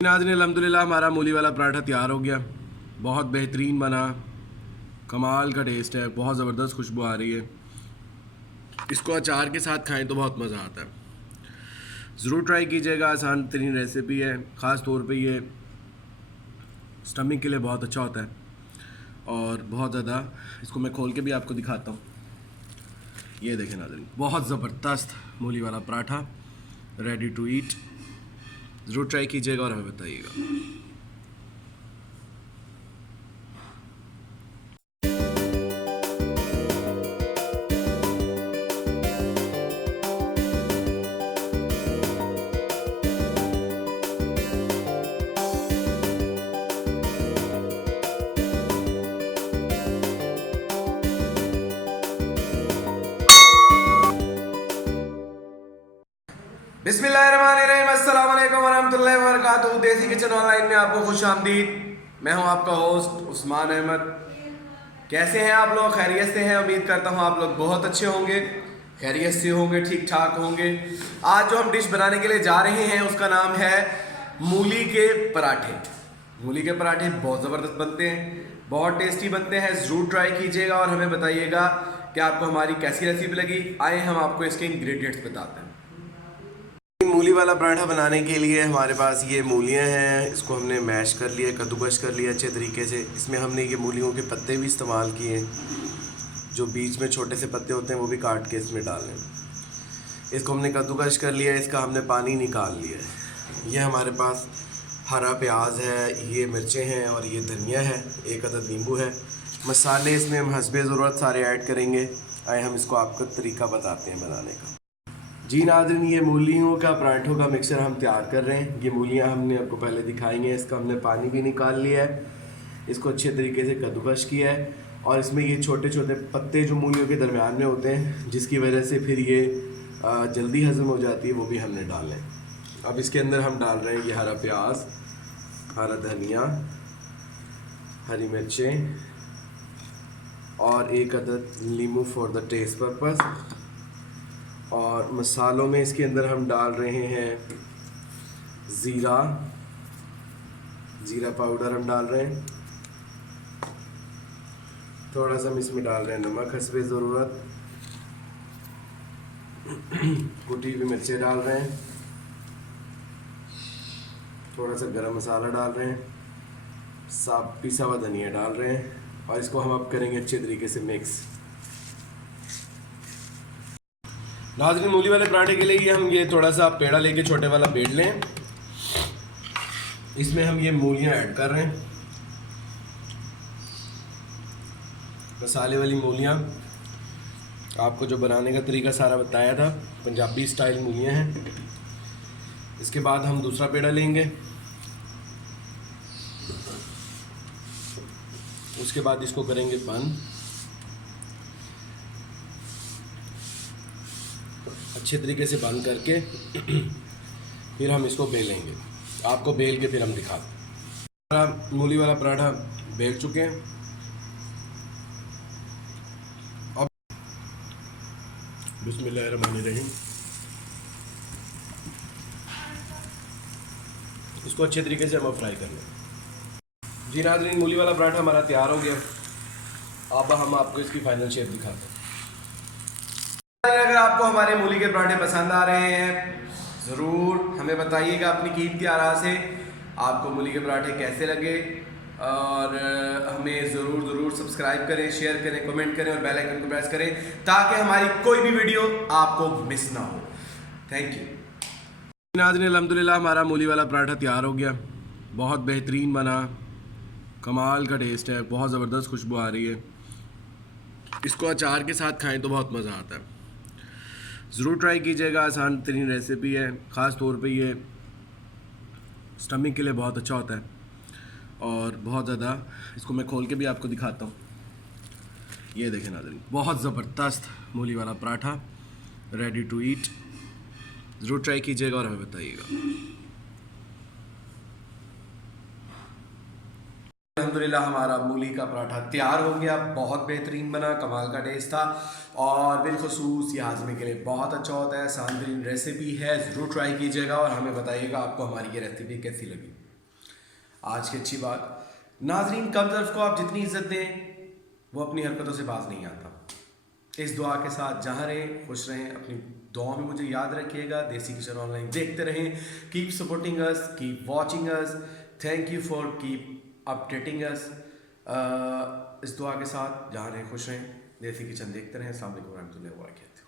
नाज़रीन अल्हम्दुलिल्लाह हमारा मूली वाला पराठा तैयार हो गया। बहुत बेहतरीन बना, कमाल का टेस्ट है, बहुत ज़बरदस्त खुशबू आ रही है। इसको अचार के साथ खाएं तो बहुत मज़ा आता है। ज़रूर ट्राई कीजिएगा, आसान तरीन रेसिपी है। ख़ास तौर पे ये स्टमक के लिए बहुत अच्छा होता है और बहुत ज़्यादा। इसको मैं खोल के भी आपको दिखाता हूँ। ये देखें नाज़रीन, बहुत ज़बरदस्त मूली वाला पराठा रेडी टू ईट। ज़रूर ट्राई कीजिएगा और हमें बताइएगा। बिस्मिल्लाहिर्रहमानिर्रहीम, अस्सलाम वालेकुम वरहमतुल्लाहि वबरकातुहू। देसी किचन ऑनलाइन में आपको खुश आमदीद। मैं हूं आपका होस्ट उस्मान अहमद। कैसे हैं आप लोग? खैरियत से हैं? उम्मीद करता हूं आप लोग बहुत अच्छे होंगे, खैरियत से होंगे, ठीक ठाक होंगे। आज जो हम डिश बनाने के लिए जा रहे हैं उसका नाम है मूली के पराठे। मूली के पराठे बहुत ज़बरदस्त बनते हैं, बहुत टेस्टी बनते हैं। ज़रूर ट्राई कीजिएगा और हमें बताइएगा कि आपको हमारी कैसी रेसिपी लगी। आए हम आपको इसके इंग्रेडिएंट्स बताते हैं। मूली वाला पराठा बनाने के लिए हमारे पास ये मूलियाँ हैं। इसको हमने मैश कर लिया, कद्दूकश कर लिया अच्छे तरीके से। इसमें हमने ये मूलियों के पत्ते भी इस्तेमाल किए, जो बीच में छोटे से पत्ते होते हैं वो भी काट के इसमें डालें। इसको हमने कद्दूकश कर लिया, इसका हमने पानी निकाल लिया है। ये हमारे पास हरा प्याज है, ये मिर्चें हैं और ये धनिया है, एक अदद नींबू है। मसाले इसमें हम हस्बे ज़रूरत सारे ऐड करेंगे। आए हम इसको आपको तरीका बताते हैं बनाने का। जी नाज़रीन, ये मूलियों का पराठों का मिक्सचर हम तैयार कर रहे हैं। ये मूलियाँ हमने आपको पहले दिखाई हैं। इसका हमने पानी भी निकाल लिया है, इसको अच्छे तरीके से कद्दूकश किया है और इसमें ये छोटे छोटे पत्ते जो मूलियों के दरमियान में होते हैं, जिसकी वजह से फिर ये जल्दी हज़म हो जाती है, वो भी हमने डालें। अब इसके अंदर हम डाल रहे हैं ये हरा प्याज, हरा धनिया, हरी मिर्चें और एक अदद नींबू फॉर द टेस्ट पर्पज़। और मसालों में इसके अंदर हम डाल रहे हैं ज़ीरा पाउडर हम डाल रहे हैं। थोड़ा सा हम इसमें डाल रहे हैं नमक हस्बे ज़रूरत। कुटी हुई मिर्चें डाल रहे हैं, थोड़ा सा गरम मसाला डाल रहे हैं, साफ पिसा हुआ धनिया डाल रहे हैं और इसको हम अब करेंगे अच्छे तरीके से मिक्स। नाज़रीन, मूली वाले पराठे के लिए हम ये थोड़ा सा पेड़ा लेके छोटे वाला बेड़ लें। इसमें हम ये मूलियाँ ऐड कर रहे हैं, मसाले वाली मूलियाँ। आपको जो बनाने का तरीका सारा बताया था, पंजाबी स्टाइल मूलियाँ हैं। इसके बाद हम दूसरा पेड़ा लेंगे, उसके बाद इसको करेंगे बंद। अच्छे तरीके से बंद करके फिर हम इसको बेलेंगे। आपको बेल के फिर हम दिखाते हैं। मूली वाला पराठा बेल चुके हैं। अब बिस्मिल्लाहिर्रहमानिर्रहीम, इसको अच्छे तरीके से हम फ्राई कर लें। जी नाज़रीन, मूली वाला पराठा हमारा तैयार हो गया। अब हम आपको इसकी फाइनल शेप दिखाते हैं। अगर आपको हमारे मूली के पराठे पसंद आ रहे हैं, ज़रूर हमें बताइएगा अपनी कीमती आरा से आपको मूली के पराठे कैसे लगे। और हमें ज़रूर सब्सक्राइब करें, शेयर करें, कमेंट करें और बेल आइकन को प्रेस करें ताकि हमारी कोई भी वीडियो आपको मिस ना हो। Thank you. नाज़रीन अल्हम्दुलिल्लाह हमारा मूली वाला पराठा तैयार हो गया। बहुत बेहतरीन बना, कमाल का टेस्ट है, बहुत ज़बरदस्त खुशबू आ रही है। इसको अचार के साथ खाएं तो बहुत मज़ा आता है। ज़रूर ट्राई कीजिएगा, आसान तरीन रेसिपी है। ख़ास तौर पे ये स्टमक के लिए बहुत अच्छा होता है और बहुत ज़्यादा। इसको मैं खोल के भी आपको दिखाता हूँ। ये देखें नाज़रीन, बहुत ज़बरदस्त मूली वाला पराठा रेडी टू ईट। ज़रूर ट्राई कीजिएगा और हमें बताइएगा। अल्हम्दुलिल्लाह हमारा मूली का पराठा तैयार हो गया। बहुत बेहतरीन बना, कमाल का टेस्ट था और बिलखसूस ये हाजमे के लिए बहुत अच्छा होता है। आसान तरीन रेसिपी है, ज़रूर ट्राई कीजिएगा और हमें बताइएगा आपको हमारी ये रेसिपी कैसी लगी। आज की अच्छी बात, नाजरीन कम तरफ को आप जितनी इज्जत दें वो अपनी हरकतों से बाज नहीं आता। इस दुआ के साथ जहाँ रहें खुश रहें, अपनी दुआ में मुझे याद रखिएगा। देसी किचन ऑनलाइन देखते रहें, keep supporting us, keep watching us, thank you for keep updating us. इस दुआ के साथ जहाँ रहें खुश रहें, देसी किचन देखते रहें। अस्सलाम वालेकुम रहमतुल्लाहि व बरकातहू।